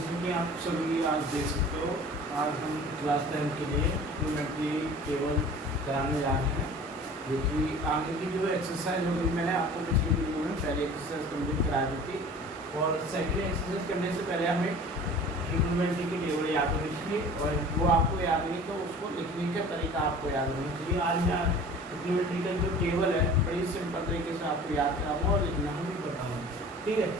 जैसे कि आप सभी आज देख सकते हो, आज हम क्लास 10 के लिए ट्रिग्नोमेट्री टेबल कराने जा रहे हैं, जो कि आगे की जो एक्सरसाइज होगी, मैंने आपको पिछली वीडियो में पहले एक्सरसाइज कंप्लीट करा दी थी। और सेकेंड एक्सरसाइज करने से पहले हमें ट्रिग्नोमेट्री की टेबल याद होनी चाहिए, और वो आपको याद नहीं तो उसको लिखने का तरीका आपको याद होना चाहिए। आज मैं ट्रिग्नोमेट्री का जो टेबल है बड़ी सिंपल तरीके से आपको याद कराऊँगा और लिखना भी बताऊँगा, ठीक है।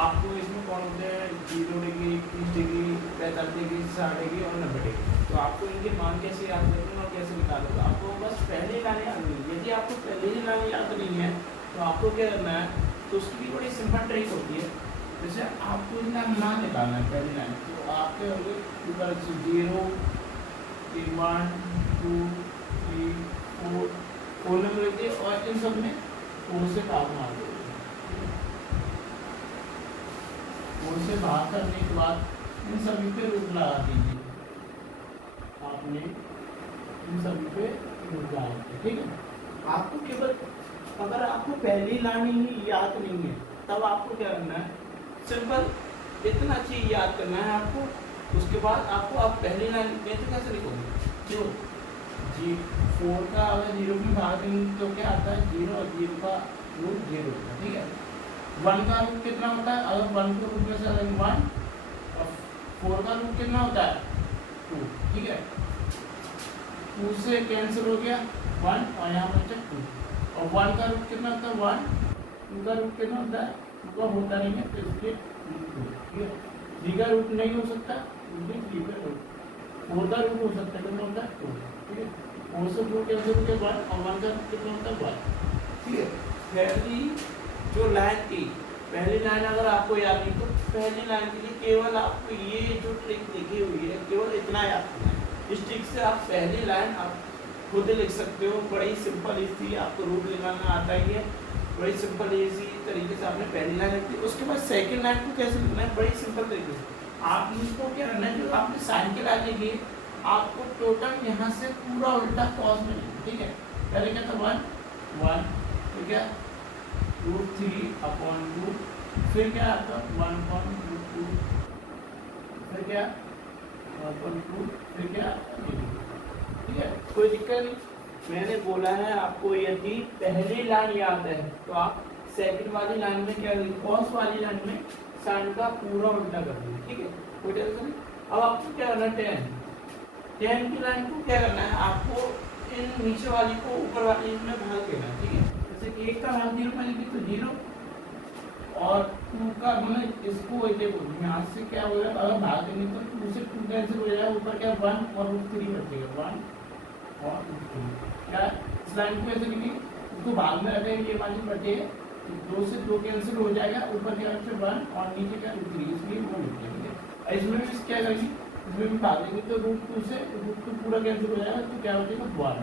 आपको इसमें कौन होते हैं 0 डिग्री, 30 डिग्री, 45 डिग्री, 60 डिग्री और 90 डिग्री। तो आपको इनके मान कैसे याद करते हैं और कैसे निकालोगे, आपको बस पहले लाने याद नहीं है। यदि आपको पहले ही लाने याद नहीं है तो आपको क्या करना है, तो उसकी बड़ी सिंपल ट्रिक होती है। जैसे आपको इतना मान निकालना है पहली लाइन, तो आपके होंगे ऊपर 0, 1, 2, 3, 4 नंबर लिखिए और इन सब में 4 से भाग मार दो। 4 से भाग करने के बाद इन सभी पे रूट लगा दीजिए। आपने इन सभी पे रूट लगा दिया, ठीक है। आपको केवल अगर आपको पहली लाइन ही याद नहीं है तब आपको क्या करना है, सिंपल इतना चीज याद करना है आपको। उसके बाद आपको आप पहली लाइन में तो कैसे लिखोगे, जो जी 4 का अगर 0 में भाग देंगे तो क्या आता है 0 और 0 का रूट 0 होता है, ठीक है। 1 का रूट कितना होता है, अगर 1 को रूट में से अलग 1 और 4 का रूट कितना होता है 2, ठीक है। 2 से कैंसिल हो गया 1 और यहाँ बचा 2, और 1 का रूट कितना होता है 1, 2 का रूट कितना होता है 2 का होता नहीं है, तो इसलिए 2, ठीक है। 3 का रूट नहीं हो सकता, इसलिए 3 का रूट। 4 का रूट हो सकता है, कितना होता है 2, ठीक है। 4 से 2 कैंसिल हो गया 1 और 1 का रूट कितना होता है 1, ठीक है। पहली जो लाइन थी, पहली लाइन अगर आपको याद नहीं तो पहली लाइन के लिए केवल आपको ये जो ट्रिक लिखी हुई है केवल इतना याद करना है। इस ट्रिक से आप पहली लाइन आप खुद लिख सकते हो, बड़ी सिंपल इजी, आपको रूट लगाना आता ही है, बड़ी सिंपल इजी तरीके से आपने पहली लाइन लिखी। उसके बाद सेकंड लाइन को कैसे लिखना है, बड़ी सिंपल तरीके से आपने इसको क्या करना है, जो आपने साइन के लाइन लिखी आपको टोटल यहाँ से पूरा उल्टा कॉस में लिखना, ठीक है। पहले क्या था 1, तो क्या √3/2, फिर क्या आता 1/√2, फिर क्या 1/2, फिर क्या, ठीक है। कोई दिक्कत नहीं। मैंने बोला है आपको यदि पहली लाइन याद है तो आप सेकंड वाली लाइन में क्या कॉस वाली लाइन में साइन का पूरा उल्टा कर दीजिए, ठीक है, कोई टेंशन नहीं। अब आपको क्या करना है 10 की लाइन को क्या करना है, आपको इन नीचे वाली को ऊपर वाली में भाग देना है, ठीक है। जैसे 1 का भाग 0 में लिखी तो 0, और 2 का मतलब इसको देखो यहाँ से क्या हो रहा है, अगर भाग देंगे तो 2 से 2 कैंसिल हो जाएगा, ऊपर क्या 1 और √3 बचेगा, 1 और √3, क्या इस लाइन को ऐसे लिखिए, उसको भाग में रखेंगे, ये वाली बचेगा, 2 से 2 कैंसिल हो जाएगा, ऊपर क्या बचे 1 और नीचे क्या √3, इसलिए वो लिखते हैं, ठीक है। इसमें भी क्या करेंगे, इसमें भी भाग देंगे तो √2 से √2 पूरा कैंसिल हो जाएगा, तो क्या बचेगा 1,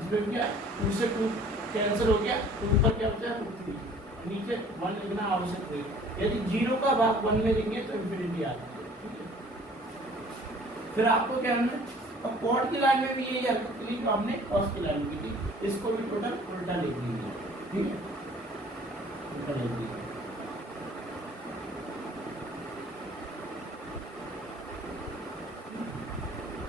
इसमें क्या 2 से 2 कैंसिल हो गया, तो ऊपर क्या बचा √3, नीचे 1 लिखना आवश्यक है। यदि 0 का भाग 1 में देंगे तो इंफिनिटी आ जाती है, ठीक है। फिर आपको क्या करना है, और कॉट की लाइन में भी यही हरकत करी जो आपने कॉस की लाइन में की थी, इसको भी टोटल उल्टा लिख दीजिए, ठीक है, उल्टा लिख दीजिए।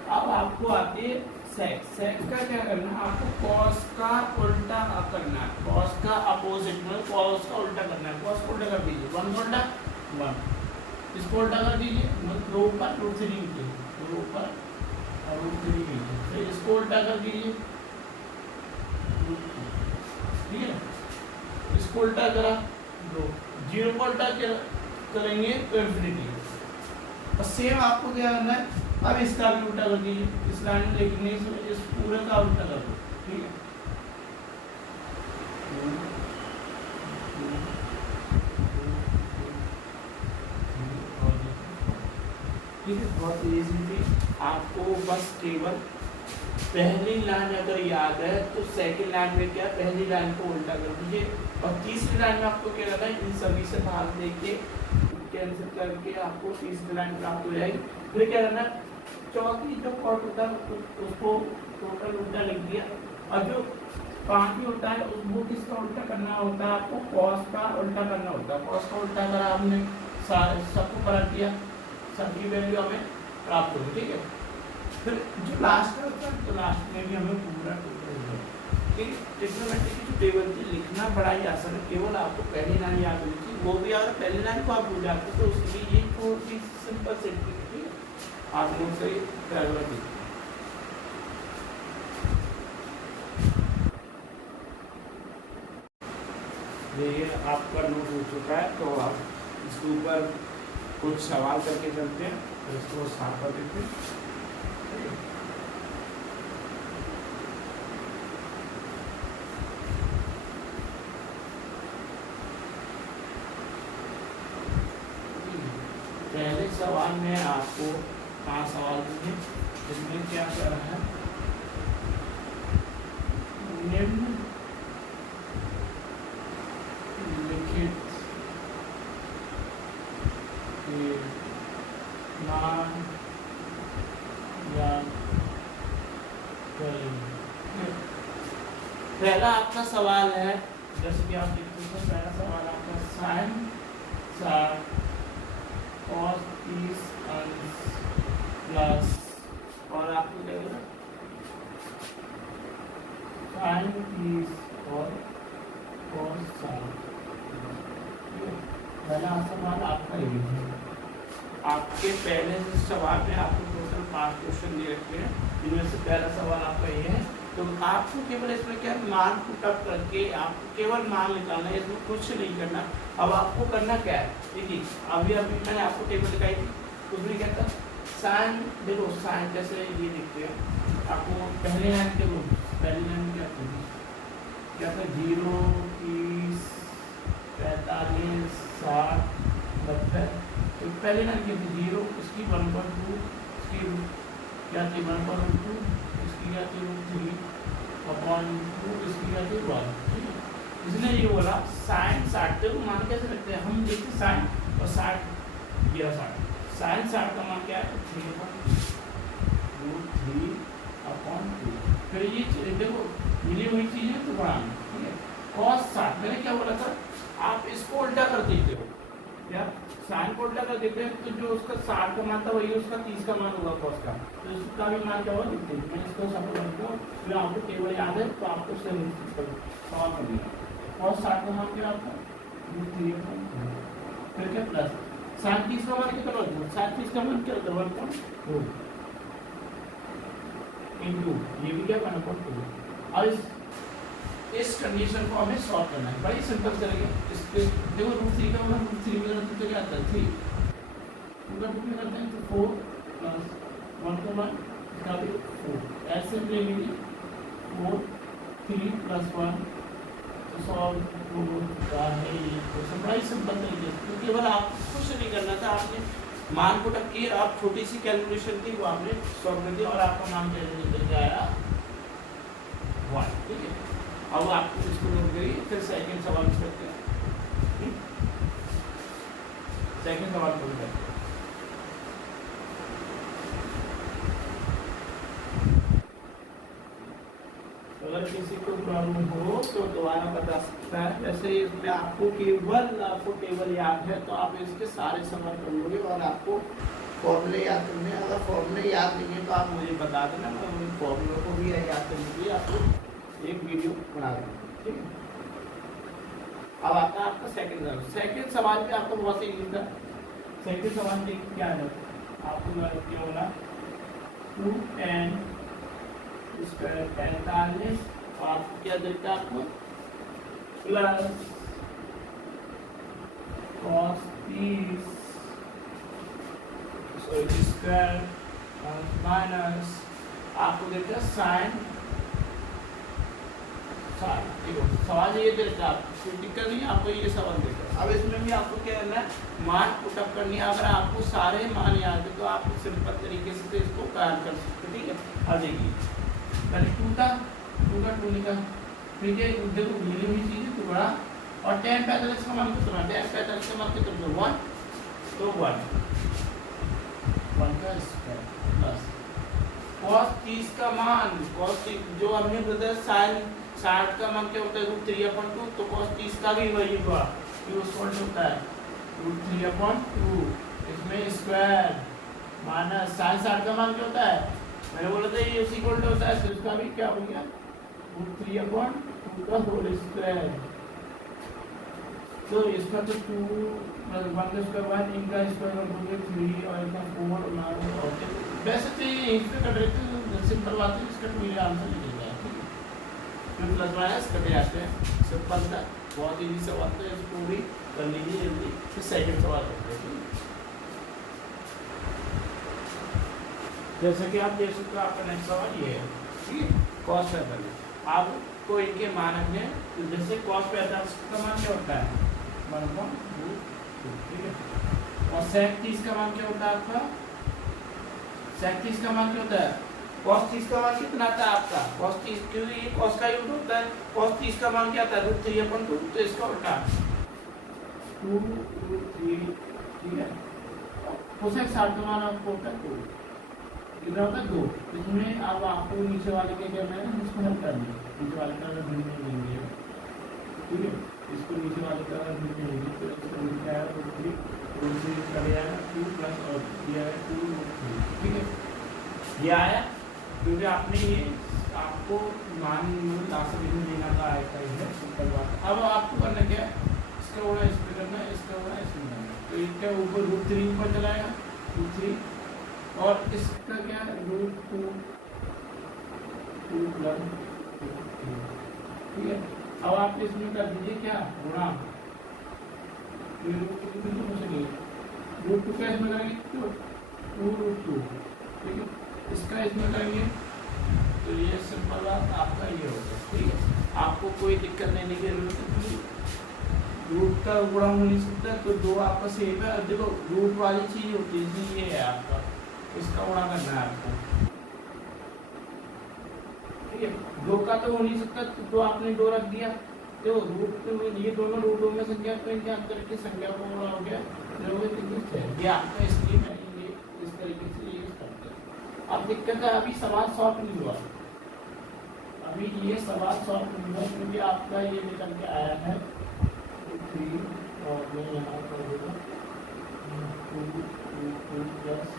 अब आपको आती है सेक का क्या करना है, आपको कॉस का उल्टा करना है, कॉस का अपोजिट में कॉस का उल्टा करना है। कॉस को उल्टा कर दीजिए, 1 को उल्टा 1, इसको उल्टा कर दीजिए, 2 ऊपर √3 नीचे, 2 ऊपर और √3 नीचे, फिर इसको उल्टा कर दीजिए, ठीक है। इसको उल्टा करा 2, 0 को उल्टा करेंगे तो इंफिनिटी। और सेम आपको क्या करना है, अब इसका भी उल्टा कर दीजिए, इस लाइन में लिखने से इस पूरे का उल्टा कर दो, ठीक है। ठीक है, बहुत इजी थी। आपको बस केवल पहली लाइन अगर याद है तो सेकंड लाइन में क्या पहली लाइन को उल्टा कर दीजिए, और तीसरी लाइन में आपको क्या करना है, इन सभी से भाग देके कैंसिल करके आपको तीसरी लाइन प्राप्त हो जाएगी। फिर क्या करना है, चौथी जो कॉट होता है उसको टोटल उल्टा लिख दिया, और जो पांचवी होता है उसको किसका उल्टा करना होता है, आपको कॉस का उल्टा करना होता है। कॉस का उल्टा अगर आपने सबको पलट दिया सबकी वैल्यू हमें प्राप्त होगी, ठीक है। फिर जो लास्ट है तो लास्ट में भी हमें पूरा टोटल हो जाएगा। ट्रिग्नोमेट्री की जो टेबल थी लिखना बड़ा ही आसान है, केवल आपको पहली लाइन याद होनी चाहिए, वो भी अगर पहली लाइन को आप भूल जाते तो उसके लिए ये बहुत ही सिंपल सेट है, आप नोट से करवा ये आपका नोट हो चुका है, तो आप इसके ऊपर कुछ सवाल करके चलते हैं, तो इसको साफ कर देते हैं। पहले सवाल में आपको 5 सवाल देंगे, जिसमें क्या कर रहा है, निम्न लिखित मान याद करें। पहला आपका सवाल है, जैसे कि आप देखते हैं, पहला सवाल आपका साइन 60 cos 30 अंश प्लस, और आपको क्या बोला, साइन 30 और cos 60। पहला सवाल आपका ये है। आपके पहले से सवाल में आपको टोटल 5 क्वेश्चन दे रखे हैं, जिनमें से पहला सवाल आपका ये है। तो आपको केवल इसमें क्या मान पुट अप करके आपको केवल मान निकालना है, इसमें कुछ नहीं करना। अब आपको करना क्या है, देखिए अभी मैंने आपको टेबल दिखाई थी, उसमें क्या था, साइन, देखो साइन जैसे ये देखते हैं, आपको पहले लाइन के रूप, पहली लाइन क्या था, 0 30 45 60 90। तो पहले लाइन की थी 0, इसकी 1/2, इसकी क्या थी 1/2, इसकी क्या थी √3/2, इसकी क्या थी 1। ठीक है, इसने ये बोला साइन 60 को मान कैसे रखते हैं, हम देखते साइन और 60 ये 60, साइन 60 का मान क्या है 3/√3/2। फिर ये देखो मिली हुई चीज़ है तो बढ़ाना, ठीक है। cos 60 मैंने क्या बोला था, आप इसको उल्टा कर देते हो, क्या साइन को उल्टा कर देते हैं, तो जो उसका 60 का मान था वही उसका 30 का मान होगा cos का, तो इसका भी मान क्या होगा देखते हैं। मैं इसको सब करता हूँ, फिर आपको टेबल याद है तो आपको सवाल कर दिया। cos 60 का मान क्या आपका √3/2, फिर क्या प्लस 60 30 का मान कितना होगा, 60 30 का मान क्या होता है 1/2 इंटू ये भी क्या करना पड़ता है। और इस कंडीशन को हमें सॉल्व करना है, बड़ी सिंपल चलेगा। इसके देखो √3 का मतलब √3 में करते तो क्या आता है 3, उनका टू में करते हैं तो 4 प्लस 1 का मान इसका भी 4, ऐसे ले लेंगे 4 3 प्लस 1 तो सॉल्व होता है। ये क्वेश्चन बड़ा ही सिंपल तरीके से, केवल आप कुछ नहीं करना था, आपने मान को टक किए, आप छोटी सी कैलकुलेशन थी वो आपने सॉल्व कर दिया और आपका मान कैसे निकल के आया 1। ठीक है, अब आपको इसको नोट करिए, फिर सेकंड सवाल करते हैं। सेकंड सवाल को करते हैं। अगर किसी को प्रॉब्लम हो तो दोबारा बता सकता है। जैसे इसमें आपको टेबल याद है तो आप इसके सारे सवाल कर लोगे और आपको फॉर्मूले याद करने हैं। अगर फॉर्मूले याद नहीं है तो आप मुझे बता देना, मैं उन फॉर्मूलों को भी याद करने के लिए आपको एक वीडियो बना दूँगा। ठीक है, अब आता है आपका सेकंड सवाल। सेकंड सवाल भी आपको बहुत ही इजी था। सेकंड सवाल देखिए क्या है, आपको क्या बोला 2tan स्क्वायर 45, आपको क्या देता है आपको प्लस cos 30 स्क्वायर माइनस आपको देता है साइन 60। देखो सवाल ये देता है, कोई दिक्कत नहीं है, आपको ये सवाल देता है। अब इसमें भी आपको क्या करना है, मान पुटअप करनी है। अगर आपको सारे मान याद है तो आप सिंपल तरीके से इसको कार्य कर सकते। ठीक है, आ देखिए पहले 2 का 2 निकाल, ठीक है, देखो मिली हुई चीज़ है तो बड़ा, और tan 45 का मान कितना, tan 45 का मान कितना 1, तो 1 का स्क्वायर प्लस cos 30 का मान, cos 30 जो हमने बताया साइन 60 का मान क्या होता है √3/2, तो cos 30 का भी वही हुआ, ये उसको होता है √3/2 इसमें स्क्वायर माइनस साइन 60 का मान क्या होता है, मैंने बोला था ये इक्वल टू होता है, तो इसका भी क्या हो गया √3/2 का होल स्क्वायर। तो इसका तो 2 + 1 का स्क्वायर 1, इनका स्क्वायर कर दोगे 3 और इनका 4 9 और वैसे तो ये यहीं पे कट रहे थे, सिंपल बात है, इसका मेरे आंसर निकल गया। ठीक है, फिर प्लस माइनस कटे जाते हैं, सिंपल था, बहुत इजी सवाल था, इसको भी कर लीजिए जल्दी। फिर सेकंड सवाल करते हैं। जैसे कि आप देख सकते हो आपका नेक्स्ट सवाल ये है, ठीक है, cos 45 आपको इनके मानक हैं, तो जैसे cos 45 का मान क्या होता है 1/√2, ठीक है, और sec 30 का मान क्या होता है आपका, sec 30 का मान क्या होता है, cos 30 का मान कितना आता है आपका, cos 30, क्योंकि ये cos का यूज होता है, cos 30 का मान क्या आता है √3/2, तो इसका उल्टा 2√3, ठीक है, cosec 60 का मान आपको होता है 2, कितना होता है 2। इसमें अब आपको नीचे वाले के क्या है, इसको हल कर दिए, नीचे वाले का अगर भिन्न लेंगे, ठीक है, इसको नीचे वाले का अगर भिन्न लेंगे तो इसका लिखा है √3 कर जाएगा 2 प्लस और दिया है 2√3, ठीक है, ये आया क्योंकि आपने ये आपको मान लास्ट भिन्न लेना का आया था, ये सिंपल बात। अब आपको करना क्या है, इसका होना इस पर करना है, इसका होना इसमें करना है, तो इसका ऊपर √3 ऊपर चलाएगा √3 और इसका क्या है √2 प्लस, ठीक है, अब आप इसमें कर दीजिए क्या गुणा, √2 क्या इसमें करेंगे 2√2, ठीक है, इसका इसमें करेंगे, तो ये सिंपल बात आपका ये होगा, ठीक है, आपको कोई दिक्कत नहीं की जरूरत है, रूट का गुणा हो नहीं सकता, तो 2 आपका सेम है। देखो रूट वाली चीज होती है, ये है आपका, इसका गुणा करना है आपको, ठीक है, 2 का तो हो नहीं सकता, तो आपने 2 रख दिया, तो रूट में ये दोनों रूटों में संख्या तो इनके अंतर की संख्या को गुणा हो गया, ये आपका, इसलिए मैं ये इस तरीके से ये करते हैं। अब दिक्कत है अभी सवाल सॉल्व नहीं हुआ, अभी ये सवाल सॉल्व नहीं हुआ क्योंकि आपका ये निकल के आया है 3 और मैं यहाँ कर दूँगा 2 प्लस,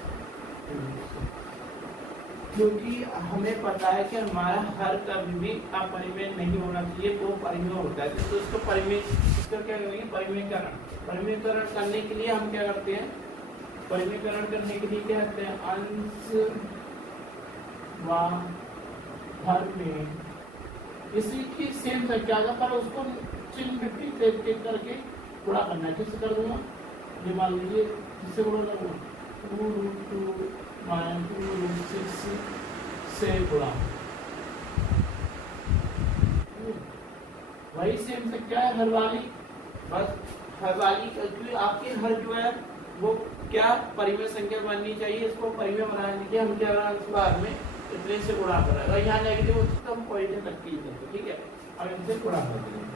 क्योंकि हमें पता है कि हमारा हर कभी भी अपरिमेय नहीं होना चाहिए, तो परिमेय होता है, तो इसको परिमेय, इसका क्या करेंगे परिमेयकरण करने के लिए हम क्या करते हैं, परिमेयकरण करने के लिए क्या करते हैं, अंश व हर में इसी की सेम संख्या का, पर उसको चिन्ह विपरीत करके गुणा करना है। किससे कर दूंगा, ये मान लीजिए किससे गुणा करूँगा 2√2 - 2√6 से गुणा, वही सेम संख्या है हर वाली, बस हर वाली क्योंकि आपकी हर जो है वो क्या परिमेय संख्या बननी चाहिए, इसको परिमेय बनाने के लिए हम क्या करें, इस बार में इतने से गुणा कर रहा है, यहाँ नेगेटिव हो तो हम पॉजिटिव तक की करते, ठीक है, अब इनसे गुणा कर देंगे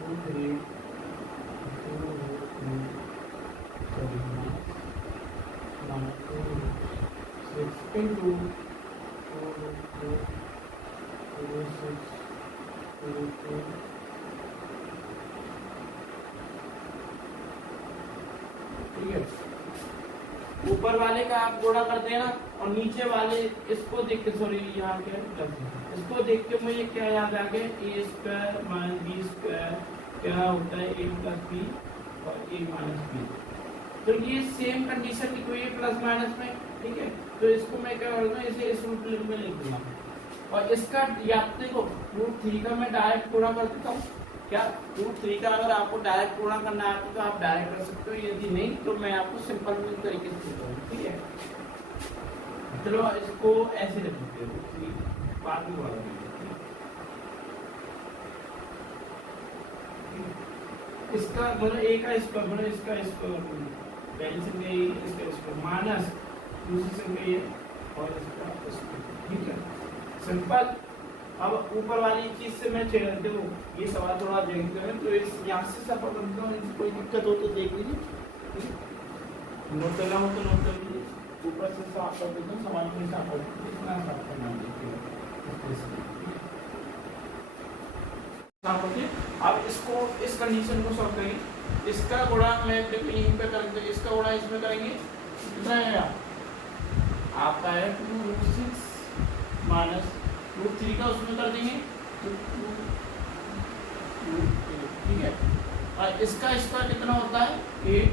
2 into 2√2 ठीक है, ऊपर वाले का आप गुणा कर देना और नीचे वाले इसको देख के, सॉरी यहाँ क्या इसको देख के मुझे क्या याद आ गया, a² - b² क्या होता है a + b और a - b, तो ये सेम कंडीशन की कोई प्लस माइनस में, ठीक है, तो इसको मैं क्या करूँगा, इसे इस रूप में लिख दूंगा और इसका या देखो √3 का मैं डायरेक्ट गुणा कर देता हूँ, क्या √3 का अगर आपको डायरेक्ट गुणा करना है तो आप डायरेक्ट कर सकते हो, यदि नहीं तो मैं आपको सिंपल तरीके से देता हूँ, ठीक है, चलो इसको ऐसे रख देते हैं, बाद में गुणा करेंगे, इसका मतलब a का स्क्वायर मतलब इसका स्क्वायर, पहली संख्या इसका स्क्वायर माइनस दूसरी संख्या ये और इसका स्क्वायर, ठीक है, सिंपल। अब ऊपर वाली चीज से मैं चेक करते हूँ, ये सवाल थोड़ा देखते हैं, तो इस यहाँ से सफर करता हूँ, कोई दिक्कत हो तो देख लीजिए, नोट करना हो तो नोट कर लीजिए, ऊपर से साफ कर देता हूँ, सवाल में साफ कर देते इतना साफ करना देखिए, अब इसको इस कंडीशन को सॉल्व करेंगे, इसका गुणा मैं देखो यहीं पे करेंगे, इसका गुणा इसमें करेंगे कितना आएगा आपका है 2√6 माइनस √3 का उसमें कर देंगे तो 2, ठीक है। और इसका स्क्वायर कितना होता है 8,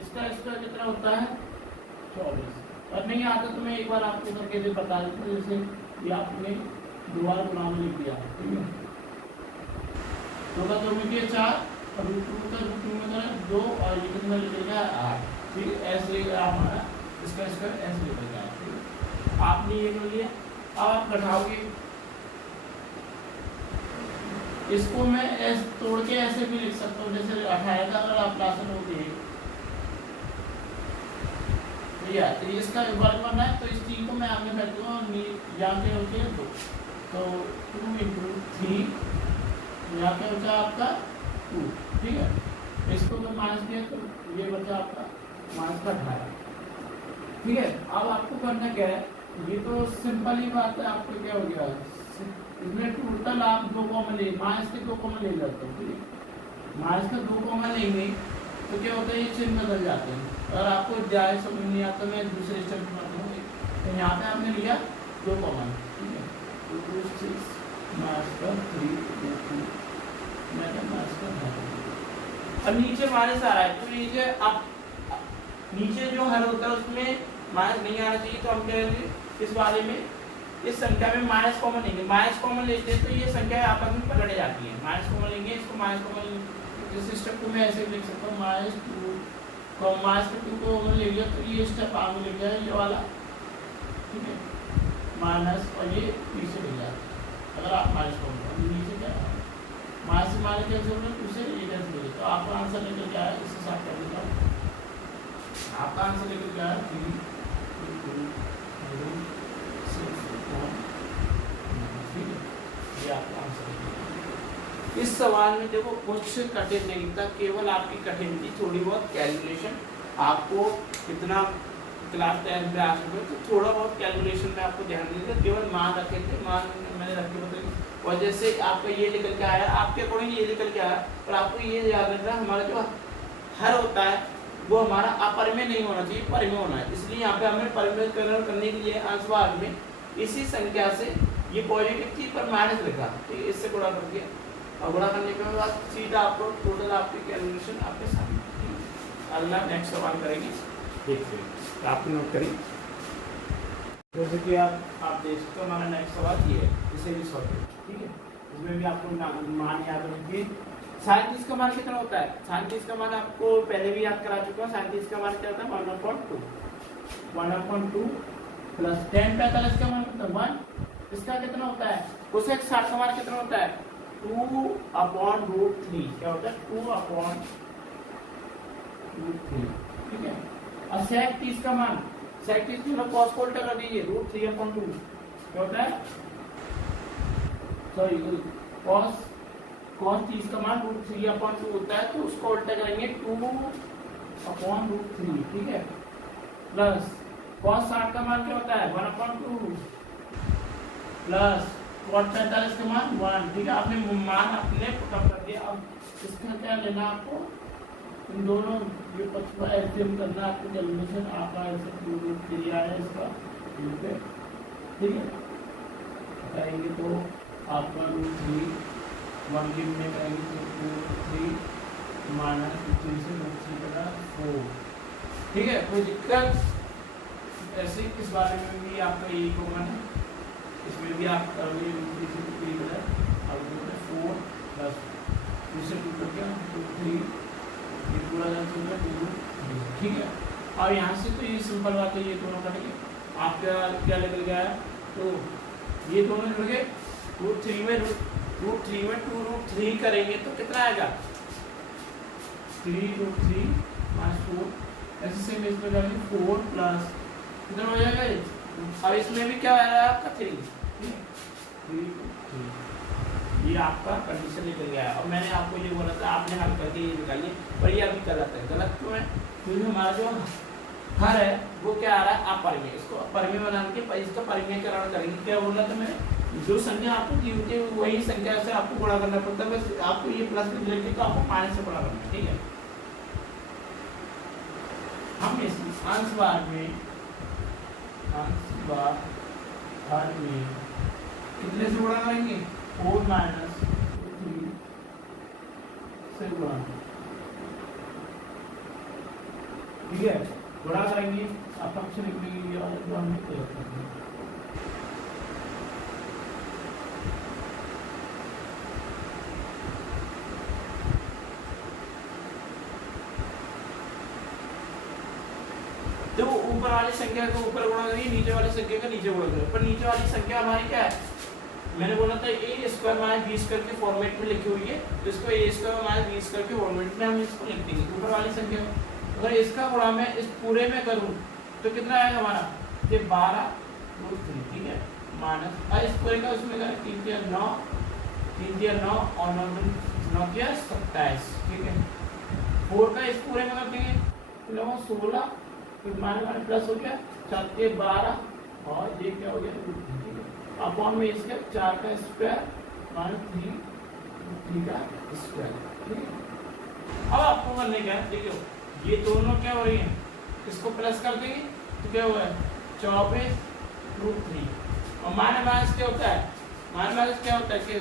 इसका स्क्वायर कितना होता है 24। और नहीं आता तो मैं एक बार आपको करके दे बता देता हूँ, जैसे ये आपने 2 बार गुणा में लिख दिया, ठीक है। 2 का 2 में किया 4 और √2 का √2 में करा 2 और ये कितना निकलेगा 8, ठीक है। ऐसे हमारा इसका स्क्वायर ऐसे निकलेगा, ठीक है। आपने ये कर लिया। अब आप घटाओगे इसको, मैं ऐसे तोड़ के ऐसे भी लिख सकता हूँ, जैसे 18 का अगर आप लासन होते हैं तो इसका वर्ग करना है तो इस 3 को मैं आगे बैठ दूँगा और यहाँ पे होती है 2, तो 2 × 3 यहाँ पे होता है आपका 2, ठीक है। इसको मैं माइनस किया तो ये बचा आपका माइनस का 18, ठीक है। अब आपको करना क्या है, ये तो सिंपल ही बात है, आपको क्या हो गया इसमें टोटल आप 2 कॉमन ले, माइनस के 2 कॉमन ले जाते हो, ठीक है। माइनस का 2 कॉमन लेंगे तो क्या होता है ये चिन्ह बदल जाते हैं। अगर आपको जाए समझ नहीं आता मैं दूसरे स्टेप में बताता हूँ, तो यहाँ पे आपने लिया 2 कॉमन, ठीक है। तो 2 6 माइनस का 3 2 मैं माइनस का 5। अब नीचे माइनस आ रहा है तो नीचे आप नीचे जो हर होता है उसमें माइनस नहीं आना चाहिए, तो हम कहेंगे इस वाले में इस संख्या में माइनस कॉमन लेंगे। माइनस कॉमन लेते हैं तो ये संख्या आपस में पलट जाती है। माइनस कॉमन लेंगे, इसको माइनस कॉमन, इस स्टेप को मैं ऐसे लिख सकता हूँ -2 माइनस का 2 को कॉमन ले लिया तो ये स्टेप आगे लिख जाए ये वाला, ठीक है। माइनस और ये पीछे लिख जाए अगर आप माइनस कॉमन नीचे क्या माइनस से माइनस कैसे होगा उसे ये कैसे मिले, तो आपका आंसर निकल क्या है, इस हिसाब कर देता हूँ। आपका आंसर निकल क्या है 3 2 6 1, ठीक है। ये आपका आंसर है। इस सवाल में देखो कुछ कठिन नहीं था, केवल आपकी कठिन थी थोड़ी बहुत कैलकुलेशन। आपको कितना क्लास 10 में आ चुके तो थोड़ा बहुत कैलकुलेशन में आपको ध्यान दीजिए, केवल मान रखे थे, मान मैंने रख के बताई। और जैसे आपका ये निकल के आया आपके अकॉर्डिंग ये निकल के आया, और आपको ये याद रखना हमारा जो हर होता है वो हमारा अपरिमेय नहीं होना चाहिए, परिमेय होना है। इसलिए यहाँ पे हमें परिमेयकरण करने के लिए अंशभाग में इसी संख्या से ये पॉजिटिव थी पर माइनस लिखा, ठीक है। इससे गुणा कर दिया और गुणा करने के बाद सीधा आपको टोटल आपकी कैलकुलेशन आपके सामने। अगला नेक्स्ट सवाल करेंगे, देखते हैं तो आप नोट करें। जैसे कि आप देख सकते हो हमारा नेक्स्ट सवाल ये है, इसे भी सॉल्व करें, ठीक है। इसमें भी आपको मान याद रखिए। 37 का मान कितना होता है, 37 का मान आपको पहले भी याद करा चुका हूँ। 37 का मान क्या होता है 1/2 1/2 प्लस 10 45 का मान कितना 1, इसका कितना होता है कोसेक 60 का मान कितना होता है 2/√3, क्या होता है 2/√3, ठीक है। और सेक 30 का मान, सेक 30 को कॉस को उल्टा कर दीजिए √3/2, क्या होता है सॉरी cos 30 का मान √3/2 होता है, तो उसको उल्टा करेंगे 2/√3, ठीक है। प्लस cos 60 का मान क्या होता है 1/2 प्लस cos 45 का मान 1, ठीक है। आपने मान अपने कम कर दिया। अब इसका क्या लेना आपको, इन दोनों ये पक्ष का एलसीएम करना आपको कैलकुलेशन आपका ऐसे √3 आया इसका, ठीक है। बताएंगे तो आपका √3 1 में करेंगे तो 2 3 माइनस 3 से √3 का 4, ठीक है। कोई दिक्कत ऐसे इस बारे में भी आपका यही होगा है, इसमें भी आप करोगे 3 से 3 बजा अब 4 प्लस 2 से 2 कर दिया 2 3 ये पूरा जाना 2 ठीक है। अब यहाँ से तो ये सिंपल बात है, ये दोनों कट गए, आपका क्या निकल गया है, तो ये दोनों जुड़ गए। √3 में 2√3 करेंगे तो कितना आएगा 3√3 माइनस 4, ऐसे सेम इसमें करेंगे 4 प्लस कितना हो जाएगा ये, अब इसमें भी क्या आ रहा है आपका 3, 3 ये आपका कंडीशन निकल गया है। और मैंने आपको ये बोला था आपने हल करके ये निकालिए, पर ये अभी गलत है। गलत क्यों है, क्योंकि हमारा जो हर है वो क्या आ रहा है अपरिमेय, इसको अपरिमेय बनाने के इसका परिमेयकरण करेंगे। क्या बोला था मैंने, जो संख्या आपको दी होती है वही संख्या से आपको गुणा करना पड़ता है, बस आपको ये प्लस में लेके तो आपको माइनस से गुणा करना है, ठीक है। हम इस अंश भाग में कितने से गुणा करेंगे? 4 माइनस 3 से गुणा, ठीक है। गुणा करेंगे अपक्ष लिख लेंगे और जो हमने किया था। तो ऊपर वाली संख्या को ऊपर गुणा करिए, नीचे वाली संख्या का नीचे गुणा करिए। पर नीचे वाली संख्या हमारी क्या है? मैंने बोला था ए स्क्वायर माइनस बी स्क्वायर के फॉर्मेट में लिखी हुई है, तो इसको ए स्क्वायर माइनस बी स्क्वायर के फॉर्मेट में हम इसको लिख देंगे ऊपर वाली संख्या। अगर इसका गुणा मैं इस पूरे में करूं तो कितना आएगा हमारा? ये 12 + 3, ठीक है, माइनस और इस पूरे का उसमें करें 3 × 9, 3 × 9 और 9 × 27, ठीक है। 4 का इस पूरे में कर देंगे तो 16, फिर माइनस प्लस हो गया 4 × 12 और ये क्या हो गया? ठीक है, अपॉन में इसके 4 का स्क्वायर माइनस 3 का स्क्वायर, ठीक है। अब आपको करने क्या है, देखिए ये दोनों क्या हो रही हैं, इसको प्लस कर देंगे तो क्या हुआ है? 24 √ 3 और माइनस क्या होता है? माइनस क्या होता है कि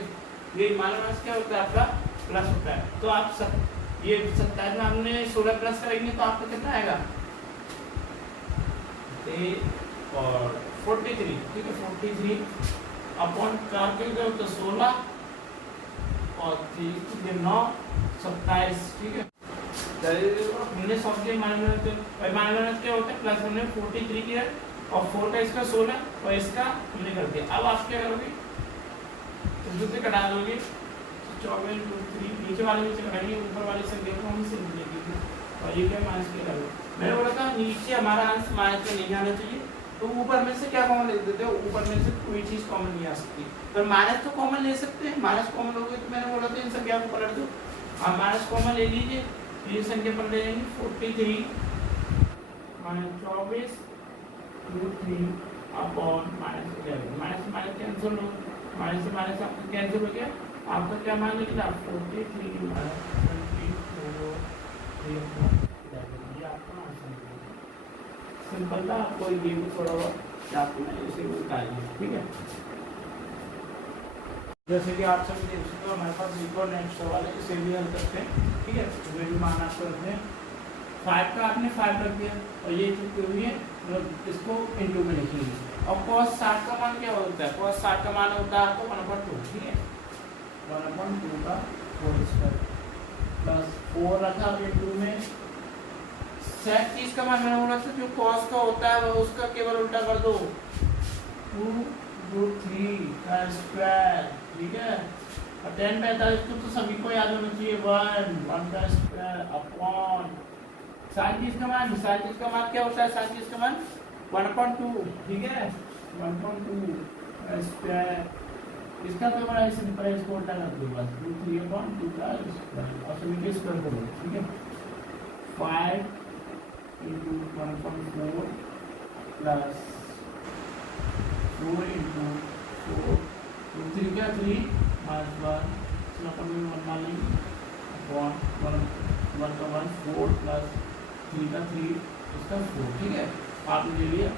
ये माइनस क्या होता है? आपका प्लस होता है। तो आप ये 27 में हमने 16 प्लस करेंगे तो आपको कितना आएगा? और 43, ठीक है, 43 अपॉन 4 के होता है 16 और 3 9 27, ठीक है। हमने सॉल्व किया माइनस क्या होता है? प्लस हमने 43 किया और 4 का इसका 16 और इसका हमने कर दिया। अब आप क्या करोगे? इसमें से कटा दोगे 24 + 3, नीचे वाले में से कटाएंगे, ऊपर वाली संख्या को हम सिंपल लिखेंगे और ये क्या माइनस के करोगे। मैंने बोला था नीचे हमारा अंश माइनस में नहीं आना चाहिए, तो ऊपर में से क्या कॉमन ले देते हो? ऊपर में से कोई चीज कॉमन नहीं आ सकती, पर माइनस तो कॉमन ले सकते हैं। माइनस कॉमन हो गए तो मैंने बोला था इन संख्या को पलट दो। आप माइनस कॉमन ले लीजिए, ये संख्या पर ले जाएंगे 43 minus 24 √ 3 upon minus 11। Minus minus cancel हो, माइनस से माइनस आपका कैंसिल हो गया। आपका क्या मान निकला? 43 माइनस 24 ये आपका आंसर निकला। सिंपल था, आपको ये भी थोड़ा बहुत आपको मैंने इसे बताइए, ठीक है। जैसे कि आप सभी देख सकते हो हमारे पास एक और नेक्स्ट सवाल है, इसे भी हल करते हैं, ठीक है। इसमें भी मान आपको रखते हैं 5 का आपने 5 रख दिया और ये चुकी हुई है, मतलब इसको इंटू में लिखेंगे। और cos 60 का मान क्या होता है? cos 60 का मान होता है आपको 1/2, ठीक है, 1/2 का होल स्क्वायर प्लस 4 रखा इंटू में। सेक चीज का मान मैंने बोला था जो cos का होता है वो उसका केवल उल्टा कर दो, 2√3 का स्क्वायर, ठीक है। और 10 45 को तो सभी को याद होना चाहिए, 1 का स्क्वायर अपॉन साइन चीज का मान। साइन चीज का मान क्या होता है? साइन चीज का मान 1/2, ठीक है, 1/2 का स्क्वायर। इसका तो बड़ा सिंपल है, इसको उल्टा कर दो बस, 3/2 का स्क्वायर और सभी के स्क्वायर करो, ठीक है। 5 × 1/4 प्लस 4 × 4 3 क्या 3 माइनस 1 इसमें 1 मान लेंगे अपॉन 1 का 1 4 प्लस 3 का 3 इसका 4, ठीक है। आपने ले लिया।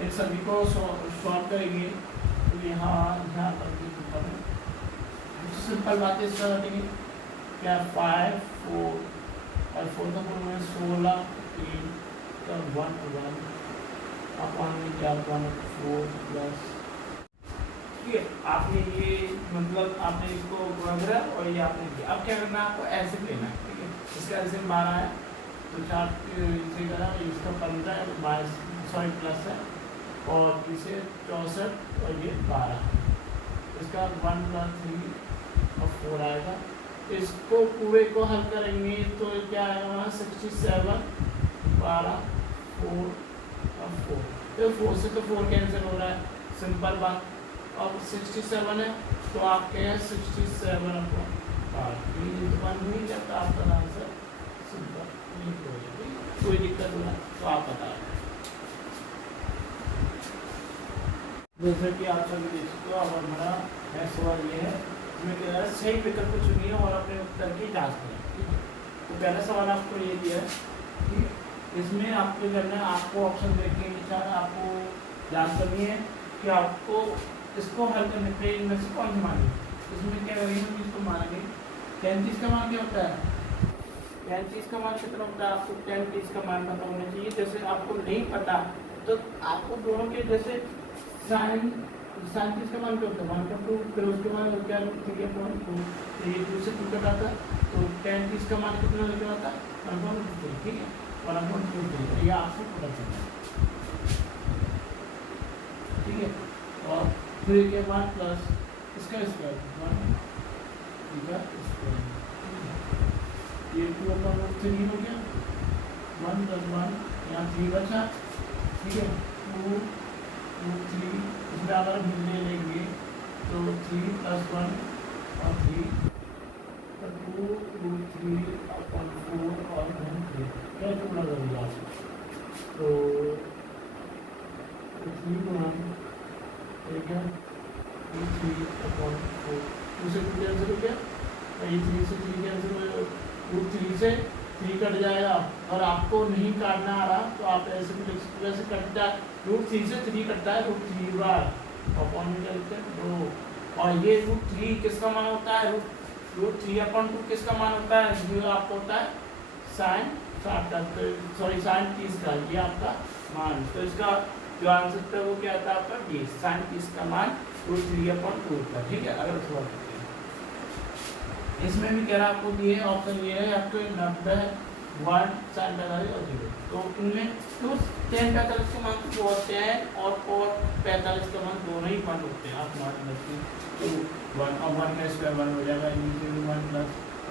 इन सभी को सॉल्व करेंगे तो यहाँ पर सिंपल बात है, इसका करेंगे क्या 5 4 और 4 का 4 में 16 3 का 1 अपॉन में क्या 1 4 प्लस, ठीक है। आपने ये मतलब आपने इसको गुणा करा और ये आपने किया। अब क्या करना है? आपको ऐसे लेना है, ठीक है। इसका ऐसे 12 है तो 4 से करा, इसका 15 है माइनस सॉरी प्लस है और इसे 64 और ये 12, इसका 1 + 3 और 4 आएगा। इसको पूरे को हल करेंगे तो क्या आएगा? 67 12 4 और 4, तो 4 से तो 4 कैंसिल हो रहा है, सिंपल बात। अब 67 है तो आपके 67/5 नहीं जाता, आपका आंसर सिंपल नहीं हो जाएगी, कोई दिक्कत हो रहा है तो आप बता दें। जैसे कि आप सभी देख सकते हो, अब हमारा नेक्स्ट सवाल ये है, इसमें कह रहा है सही विकल्प चुनिए और अपने उत्तर की जांच करें। ठीक है, तो पहला सवाल आपको ये दिया है, ठीक है, इसमें आपको करना है, आपको ऑप्शन देखने के साथ आपको जांच करनी है कि आपको इसको हल करने पे इनमें से कौन सी मानेगी। इसमें क्या करेंगे, हम इसको मानेंगे 33 का मान क्या होता है, 33 का मान कितना होता है, आपको 33 का मान पता होना चाहिए। जैसे आपको नहीं पता तो आपको दोनों के जैसे साइन 37 का मान क्या होता है 1/2, फिर उसके बाद क्या 3/2, तो ये 2 से 2 कट आता है, तो 33 का मान कितना लेकर आता है 1/2। ठीक है, 1/2 ये आपको पता चलता है। ठीक है, और फिर के बाद प्लस इसका स्क्वायर 1 का स्क्वायर, ये 2/3 हो गया, 1 + 1 यहाँ 3 बचा। ठीक है, 2 2 3 इसमें अगर हम ले लेंगे तो 3 + 1 और 3, तो 2 2 3 अपन 4 और 1 3 कैसे गुणा करेंगे आप, तो 3 गुणा ठीक है 3/4, 2 से 2 कैंसिल हो गया, तो ये 3 से 3 कैंसिल हो गया, 3 से 3 कट जाएगा। और आपको नहीं काटना आ रहा तो आप ऐसे भी लिख सकते, वैसे कटता है √3 से 3 कटता है √3 बार, अपॉन में करते हैं 2, और ये √3 किसका मान होता है, √3/2 किसका मान होता है, जो आपको होता है sin 60 का, सॉरी sin 30 का, ये आपका मान। तो इसका जो आंसर है वो क्या था आपका 20, sin 30 का मान √3/2 का। ठीक है, अगर थोड़ा इसमें भी कह रहा आपको दिए ऑप्शन ये है आपको 90 1 sin 45 और 0, तो इनमें तो tan 45 के मान तो होते हैं और cos 45 के मान दोनों ही मान होते हैं। आप मान लेते तो 1 और 1 का स्क्वायर 1 हो जाएगा, नीचे 1 +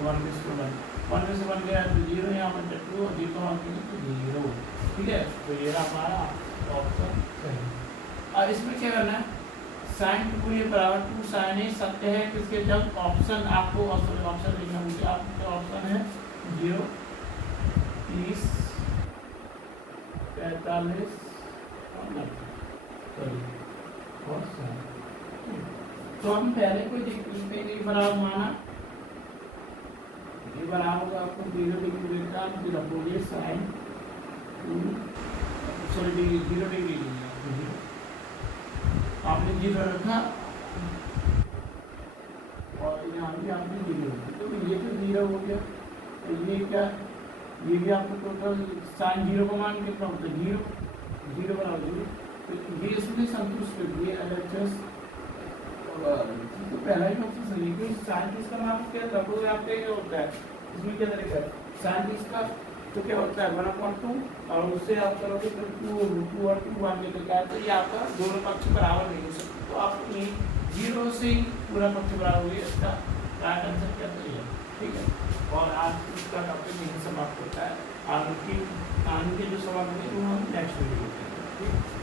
1 का स्क्वायर 1 में से 1 गया तो 0, यहाँ पर 2 और 0 मान तो 0। ठीक है, तो ये हमारा ऑप्शन सही। अब इसमें क्या करना है, sin 2 ये बराबर 2 sin A सत्य है किसके, जब ऑप्शन आपको ऑप्शन लिखना मुझे, आपका ऑप्शन है 0 30 45 और 90, सॉरी और sin। तो हम पहले कोई डिग्री बराबर माना, ये बराबर आपको 0 डिग्री देता है, फिर रखोगे sin 2 सॉरी 0 डिग्री आपने 0 रखा और यहाँ भी आपने 0 रखा, तो ये तो 0 हो गया, तो ये क्या, ये भी आपको टोटल sin 0 का मान कितना होता है 0 बराबर 0, तो ये इसमें संतुष्ट कर दिए LHS। तो पहला ही ऑप्शन सही है, क्योंकि sin 30 का मान क्या रखोगे आपका क्या होता है, इसमें क्या तरीका है sin 30 का तो क्या होता है 1/2, और उससे आप करोगे तो 2 और 2 मान लेकर क्या है, तो ये आपका दोनों पक्ष बराबर नहीं हो सकते, तो आपको नहीं 0 से ही पूरा पक्ष बराबर हुई, इसका राइट आंसर क्या है। ठीक है, और आज इसका टॉपिक यहीं समाप्त होता है, आगे के जो सवाल होंगे वो हम नेक्स्ट वीडियो में करेंगे। ठीक है।